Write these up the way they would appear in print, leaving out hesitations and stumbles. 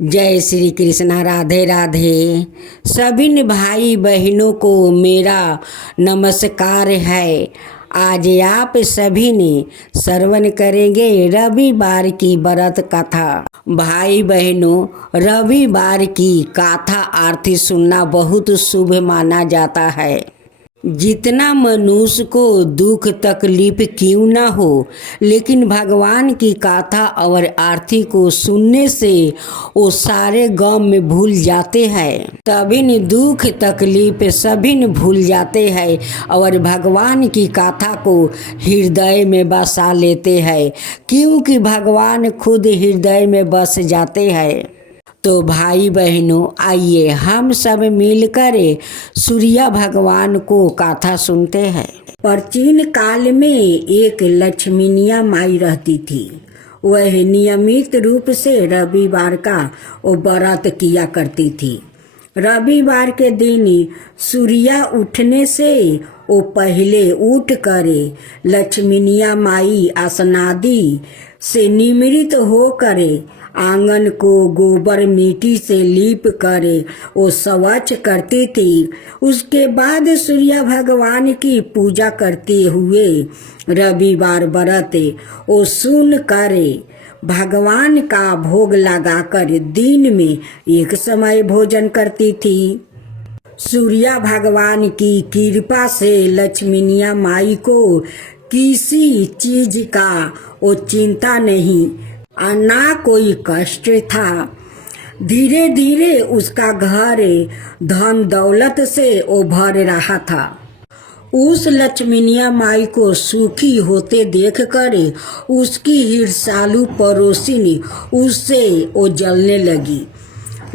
जय श्री कृष्णा। राधे राधे। सभी भाई बहनों को मेरा नमस्कार है। आज आप सभी ने श्रवण करेंगे रविवार की व्रत कथा। भाई बहनों, रविवार की कथा आरती सुनना बहुत शुभ माना जाता है। जितना मनुष्य को दुख तकलीफ क्यों ना हो, लेकिन भगवान की कथा और आरती को सुनने से वो सारे गम में भूल जाते हैं। तभी न दुख तकलीफ सभी न भूल जाते हैं और भगवान की कथा को हृदय में बसा लेते हैं, क्योंकि भगवान खुद हृदय में बस जाते हैं। तो भाई बहनों, आइए हम सब मिलकर सूर्य भगवान को कथा सुनते हैं। प्राचीन काल में एक लक्ष्मीनिया माई रहती थी। वह नियमित रूप से रविवार का वो व्रत किया करती थी। रविवार के दिन सूर्य उठने से वो पहले उठ करे लक्ष्मीनिया माई स्नादि से निमृत हो करे आंगन को गोबर मिट्टी से लीप करे वो स्वच्छ करती थी। उसके बाद सूर्य भगवान की पूजा करते हुए रविवार व्रत वो सुन करे भगवान का भोग लगाकर दिन में एक समय भोजन करती थी। सूर्य भगवान की कृपा से लक्ष्मीनिया माई को किसी चीज का वो चिंता नहीं, ना कोई कष्ट था। धीरे धीरे उसका घर धन दौलत से भर रहा था। उस लक्ष्मीनिया माई को सुखी होते देखकर उसकी ईर्ष्यालु पड़ोसिन उससे वो जलने लगी।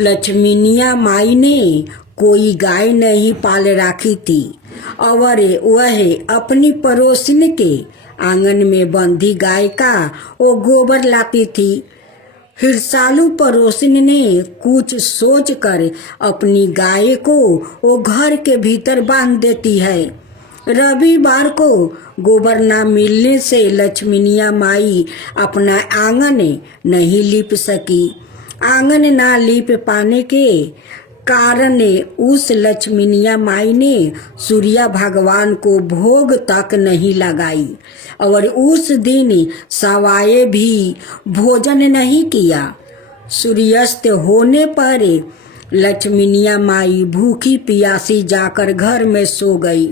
लक्ष्मीनिया माई ने कोई गाय नहीं पाल रखी थी और वह अपनी पड़ोसिन के आंगन में बंधी गाय का वो गोबर लाती थी। ईर्ष्यालु पड़ोसिन ने कुछ सोच कर अपनी गाय को वो घर के भीतर बांध देती है। रविवार को गोबर न मिलने से लक्ष्मीनिया माई अपना आंगन नहीं लीप सकी। आंगन ना लीप पाने के कारण उस लक्ष्मीनिया माई ने सूर्य भगवान को भोग तक नहीं लगाई और उस दिन सवाए भी भोजन नहीं किया। सूर्यास्त होने पर लक्ष्मीनिया माई भूखी प्यासी जाकर घर में सो गई।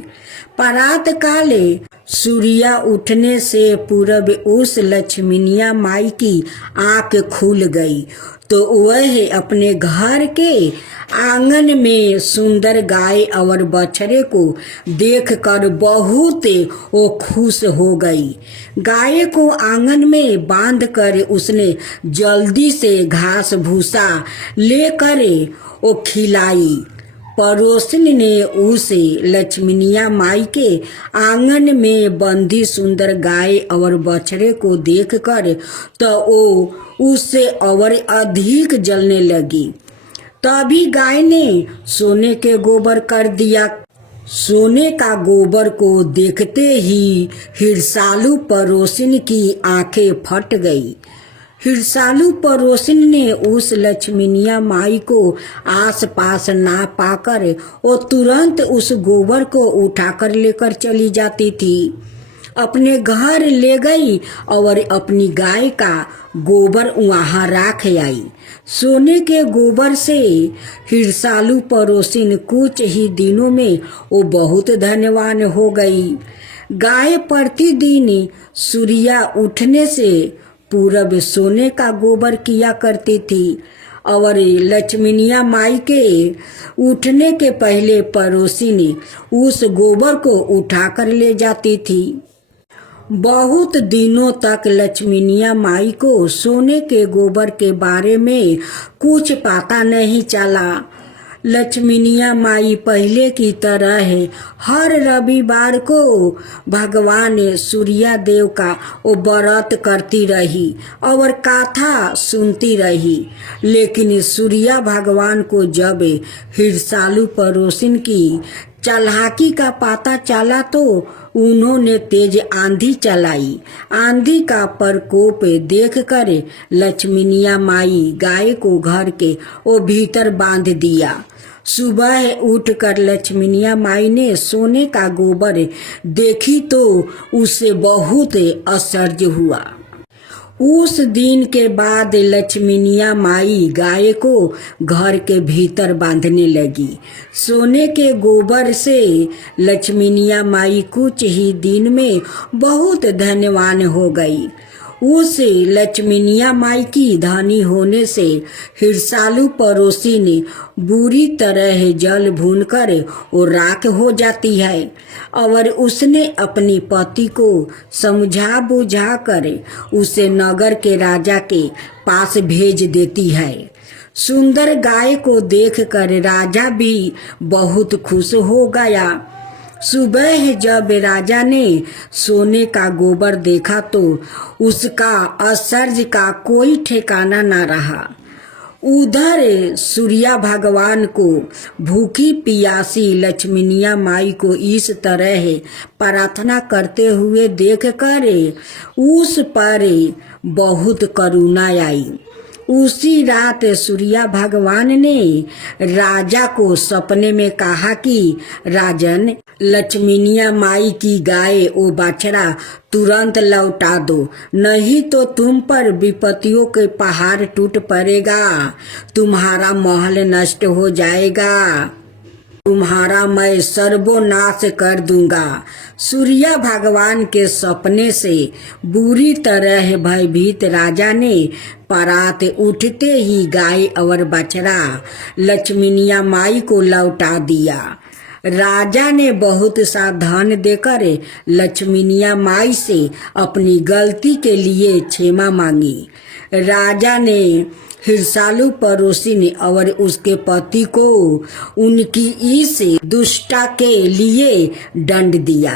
प्रात काले सूर्य उठने से पूर्व उस लक्ष्मीनिया माई की आंख खुल गई तो वह अपने घर के आंगन में सुंदर गाय और बछड़े को देखकर बहुत वो खुश हो गई। गाय को आंगन में बांधकर उसने जल्दी से घास भूसा लेकर वो खिलाई। पड़ोसिन ने उसे लक्ष्मीनिया माई के आंगन में बंधी सुंदर गाय और बछड़े को देखकर तो वो उससे और अधिक जलने लगी। तभी गाय ने सोने के गोबर कर दिया। सोने का गोबर को देखते ही ईर्ष्यालु पड़ोसिन की आंखें फट गई। ईर्ष्यालु पड़ोसिन ने उस लक्ष्मीनिया माई को आस पास ना पाकर वो तुरंत उस गोबर को उठाकर लेकर चली जाती थी। अपने घर ले गई और अपनी गाय का गोबर वहाँ रख आई। सोने के गोबर से ईर्ष्यालु पड़ोसिन कुछ ही दिनों में वो बहुत धनवान हो गई। गाय प्रतिदिन सूर्य उठने से पूरब सोने का गोबर किया करती थी और लक्ष्मीनिया माई के उठने के पहले पड़ोसिन उस गोबर को उठाकर ले जाती थी। बहुत दिनों तक लक्ष्मीनिया माई को सोने के गोबर के बारे में कुछ पता नहीं चला। लक्ष्मीनिया माई पहले की तरह हर रविवार को भगवान सूर्य देव का वो व्रत करती रही और कथा सुनती रही। लेकिन सूर्य भगवान को जब ईर्ष्यालु पड़ोसिन की चालाकी का पता चला तो उन्होंने तेज आंधी चलाई। आंधी का प्रकोप देखकर लक्ष्मीनिया माई गाय को घर के वो भीतर बांध दिया। सुबह उठकर लक्ष्मीनिया माई ने सोने का गोबर देखी तो उसे बहुत आश्चर्य हुआ। उस दिन के बाद लक्ष्मीनिया माई गाय को घर के भीतर बांधने लगी। सोने के गोबर से लक्ष्मीनिया माई कुछ ही दिन में बहुत धनवान हो गई। उस लक्ष्मीनिया माई की धनी होने से हिरसालू पड़ोसी ने बुरी तरह जल भूनकर वो राख हो जाती है और उसने अपनी पति को समझा बुझा कर उसे नगर के राजा के पास भेज देती है। सुंदर गाय को देखकर राजा भी बहुत खुश हो गया। सुबह जब राजा ने सोने का गोबर देखा तो उसका आश्चर्य का कोई ठिकाना न रहा। उधर सूर्या भगवान को भूखी पियासी लक्ष्मीनिया माई को इस तरह प्रार्थना करते हुए देखकर उस पर बहुत करुणा आई। उसी रात सूर्या भगवान ने राजा को सपने में कहा कि राजन, लक्ष्मीनिया माई की गाय वो बछड़ा तुरंत लौटा दो, नहीं तो तुम पर विपत्तियों के पहाड़ टूट पड़ेगा, तुम्हारा महल नष्ट हो जाएगा, तुम्हारा मैं सर्वनाश कर दूंगा। सूर्य भगवान के सपने से बुरी तरह भयभीत राजा ने परात उठते ही गाय और बछड़ा लक्ष्मीनिया माई को लौटा दिया। राजा ने बहुत सा धन देकर लक्ष्मीनिया माई से अपनी गलती के लिए क्षमा मांगी। राजा ने हिरसालू पड़ोसी ने और उसके पति को उनकी इस दुष्टता के लिए दंड दिया।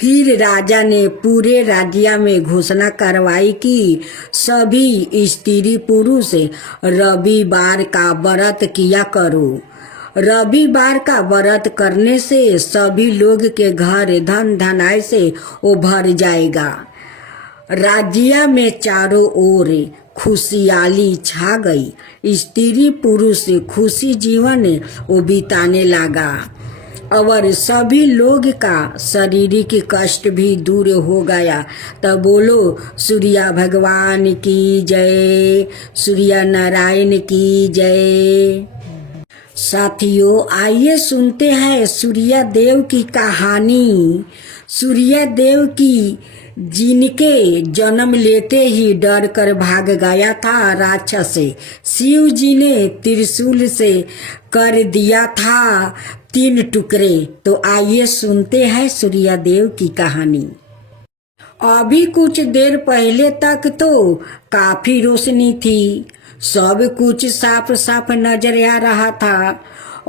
फिर राजा ने पूरे राज्य में घोषणा करवाई कि सभी स्त्री पुरुष रविवार का व्रत किया करो। रविवार का व्रत करने से सभी लोग के घर धन धनाय से भर जाएगा। राज्य में चारों ओर खुशहाली छा गई। स्त्री पुरुष खुशी जीवन वो बिताने लगा और सभी लोग का शारीरिक कष्ट भी दूर हो गया। तब बोलो सूर्य भगवान की जय, सूर्य नारायण की जय। साथियों, आइए सुनते हैं सूर्य देव की कहानी। सूर्य देव की जिनके जन्म लेते ही डर कर भाग गया था राक्षस से, शिव जी ने त्रिशूल से कर दिया था 3 टुकड़े। तो आइए सुनते हैं सूर्य देव की कहानी। अभी कुछ देर पहले तक तो काफी रोशनी थी, सब कुछ साफ साफ नजर आ रहा था।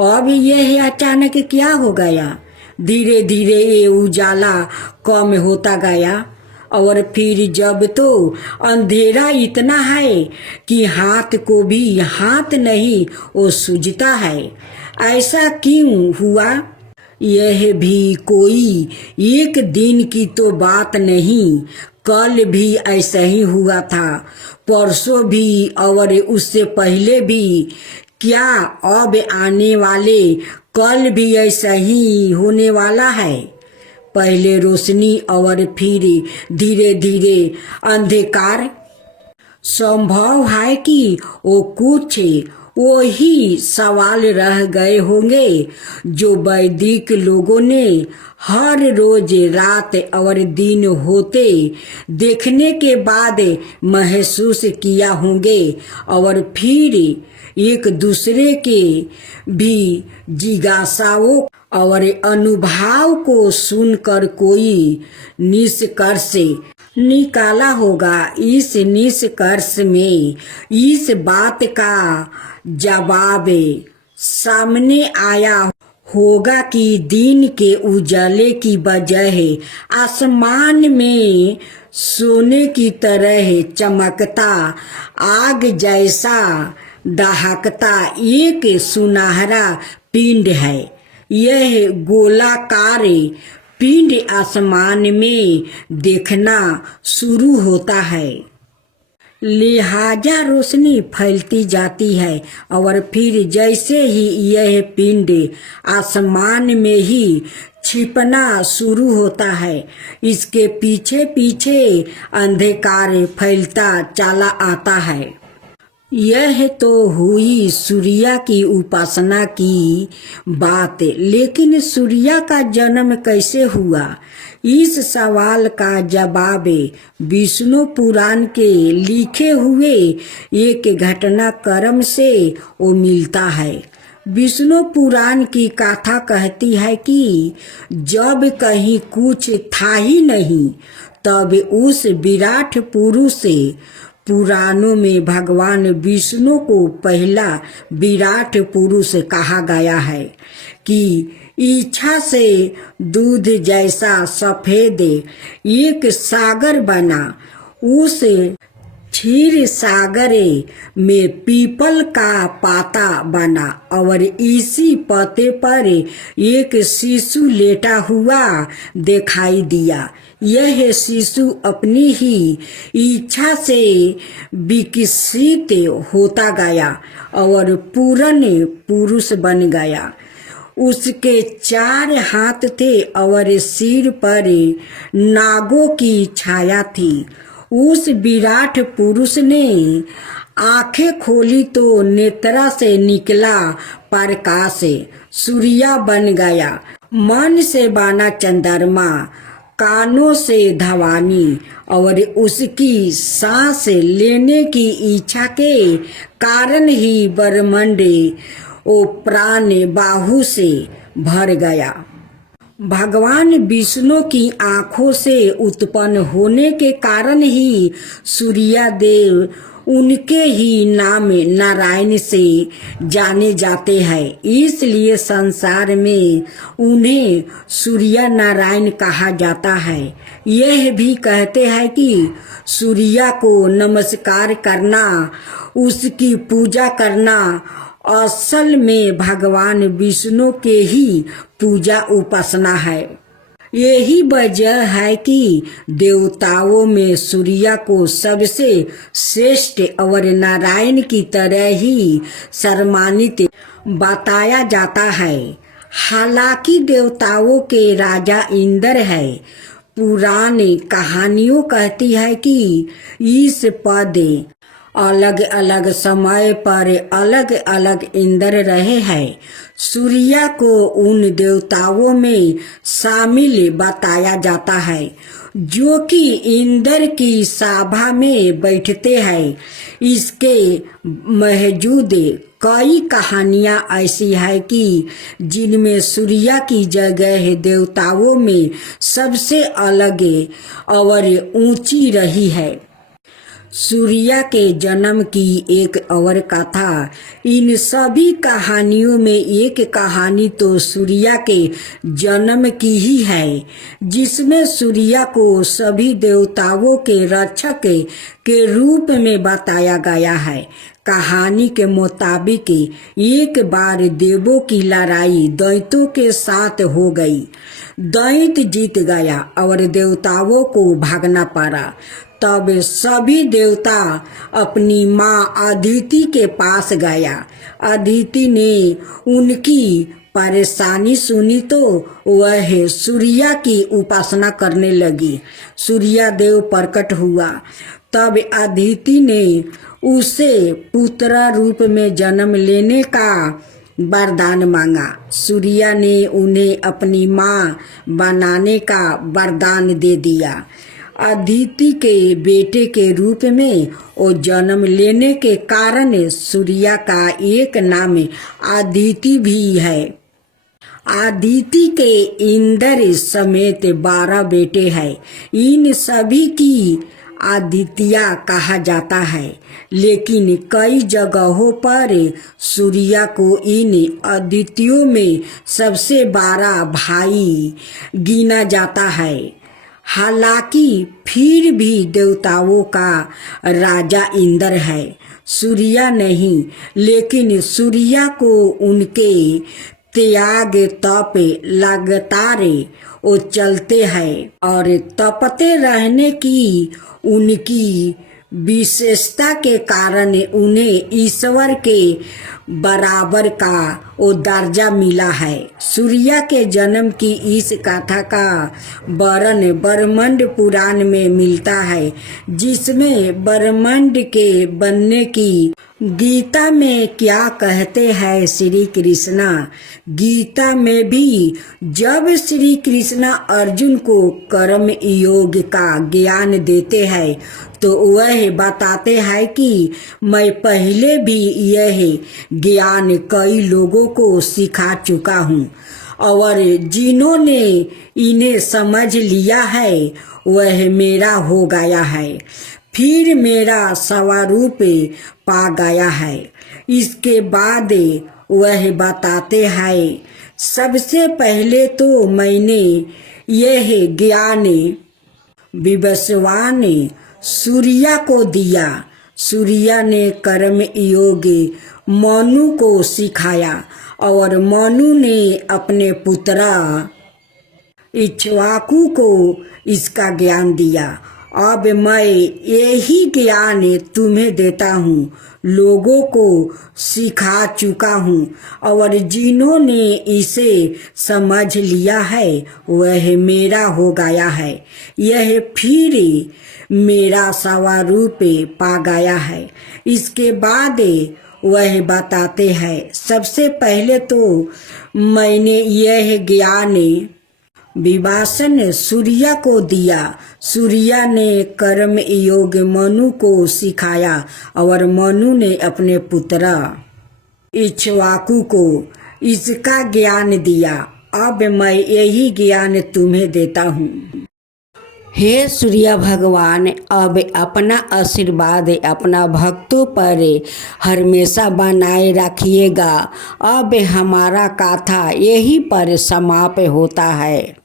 अब यह अचानक क्या हो गया? धीरे धीरे ये उजाला कम होता गया और फिर जब तो अंधेरा इतना है कि हाथ को भी हाथ नहीं वो सूझता है। ऐसा क्यों हुआ? यह भी कोई एक दिन की तो बात नहीं, कल भी ऐसा ही हुआ था, परसों भी और उससे पहले भी। क्या अब आने वाले कल भी ऐसा ही होने वाला है? पहले रोशनी और फिर धीरे धीरे अंधकार। संभव है कि वो कुछ वही सवाल रह गए होंगे जो वैदिक लोगों ने हर रोज रात और दिन होते देखने के बाद महसूस किया होंगे और फिर एक दूसरे के भी जिज्ञासाओं और अनुभव को सुनकर कोई निष्कर्ष निकाला होगा। इस निष्कर्ष में इस बात का जवाब सामने आया होगा कि दिन के उजाले की बजाय आसमान में सोने की तरह चमकता आग जैसा दहकता एक सुनहरा पिंड है यह गोलाकार पिंड आसमान में देखना शुरू होता है। लिहाजा रोशनी फैलती जाती है और फिर जैसे ही यह पिंड आसमान में ही छिपना शुरू होता है, इसके पीछे पीछे अंधकार फैलता चला आता है। यह तो हुई सूर्या की उपासना की बात, लेकिन सूर्या का जन्म कैसे हुआ? इस सवाल का जवाब विष्णु पुराण के लिखे हुए एक घटनाक्रम से वो मिलता है। विष्णु पुराण की कथा कहती है कि जब कहीं कुछ था ही नहीं, तब उस विराट पुरुष पुराणों में भगवान विष्णु को पहला विराट पुरुष कहा गया है कि इच्छा से दूध जैसा सफेद एक सागर बना। उस क्षीर सागर में पीपल का पाता बना और इसी पत्ते पर एक शिशु लेटा हुआ दिखाई दिया। यह शिशु अपनी ही इच्छा से विकसित होता गया और पूर्ण पुरुष बन गया। उसके 4 हाथ थे और सिर पर नागों की छाया थी। उस विराट पुरुष ने आंखें खोली तो नेत्रा से निकला प्रकाश सूर्या बन गया। मन से बना चंद्रमा, कानों से धवानी और उसकी सांस लेने की इच्छा के कारण ही ब्रह्मांड ओ प्राण बाहु से भर गया। भगवान विष्णु की आंखों से उत्पन्न होने के कारण ही सूर्या देव उनके ही नाम नारायण से जाने जाते हैं। इसलिए संसार में उन्हें सूर्य नारायण कहा जाता है। यह भी कहते हैं कि सूर्या को नमस्कार करना, उसकी पूजा करना असल में भगवान विष्णु के ही पूजा उपासना है। यही वजह है कि देवताओं में सूर्य को सबसे श्रेष्ठ और नारायण की तरह ही सम्मानित बताया जाता है। हालांकि देवताओं के राजा इंद्र है। पुरानी कहानियों कहती है कि इस पद अलग अलग समय पर अलग अलग इंद्र रहे हैं। सूर्य को उन देवताओं में शामिल बताया जाता है जो कि इंद्र की सभा में बैठते हैं। इसके मौजूद कई कहानियां ऐसी है कि जिनमें सूर्य की जगह देवताओं में सबसे अलग और ऊंची रही है। सूर्य के जन्म की एक और कथा। इन सभी कहानियों में एक कहानी तो सूर्य के जन्म की ही है, जिसमें सूर्य को सभी देवताओं के रक्षक के रूप में बताया गया है। कहानी के मुताबिक एक बार देवों की लड़ाई दैत्यों के साथ हो गई। दैत्य जीत गया और देवताओं को भागना पड़ा। तब सभी देवता अपनी माँ अदिति के पास गया। अदिति ने उनकी परेशानी सुनी तो वह सूर्य की उपासना करने लगी। सूर्य देव प्रकट हुआ। तब अदिति ने उसे पुत्र रूप में जन्म लेने का वरदान मांगा। सूर्य ने उन्हें अपनी माँ बनाने का वरदान दे दिया। अदिति के बेटे के रूप में वो जन्म लेने के कारण सूर्य का एक नाम अदिति भी है। अदिति के इंद्र समेत 12 बेटे हैं। इन सभी की आदित्या कहा जाता है, लेकिन कई जगहों पर सूर्य को इन आदित्यों में सबसे बड़ा भाई गिना जाता है। हालांकि फिर भी देवताओं का राजा इंद्र है, सूर्य नहीं। लेकिन सूर्य को उनके त्याग तप लगातार वो चलते हैं और तपते रहने की उनकी विशेषता के कारण उन्हें ईश्वर के बराबर का वो दर्जा मिला है। सूर्य के जन्म की इस कथा का वर्णन ब्रह्मांड पुराण में मिलता है, जिसमें ब्रह्मांड के बनने की गीता में क्या कहते हैं श्री कृष्णा। गीता में भी जब श्री कृष्णा अर्जुन को कर्म योग का ज्ञान देते हैं तो वह बताते हैं कि मैं पहले भी यह ज्ञान कई लोगों को सिखा चुका हूँ और जिन्होंने इन्हें समझ लिया है वह मेरा हो गया है, फिर मेरा स्वरूप पा गया है। इसके बाद वह बताते हैं सबसे पहले तो मैंने यह ज्ञान विवस्वान सूर्य को दिया। सूर्य ने कर्म योग मनु को सिखाया और मनु ने अपने पुत्र इक्ष्वाकु को इसका ज्ञान दिया। अब मैं यही ज्ञान तुम्हें देता हूँ, लोगों को सिखा चुका हूँ और जिन्होंने इसे समझ लिया है वह मेरा हो गया है, यह फिर मेरा स्वरूप पा गया है। इसके बाद वह बताते हैं सबसे पहले तो मैंने यह ज्ञान विभाषण सूर्य को दिया। सूर्य ने कर्म योग मनु को सिखाया और मनु ने अपने पुत्र इक्ष्वाकु को इसका ज्ञान दिया। अब मैं यही ज्ञान तुम्हें देता हूँ। हे सूर्य भगवान, अब अपना आशीर्वाद अपना भक्तों पर हमेशा बनाए रखिएगा। अब हमारा कथा यहीं पर समाप्त होता है।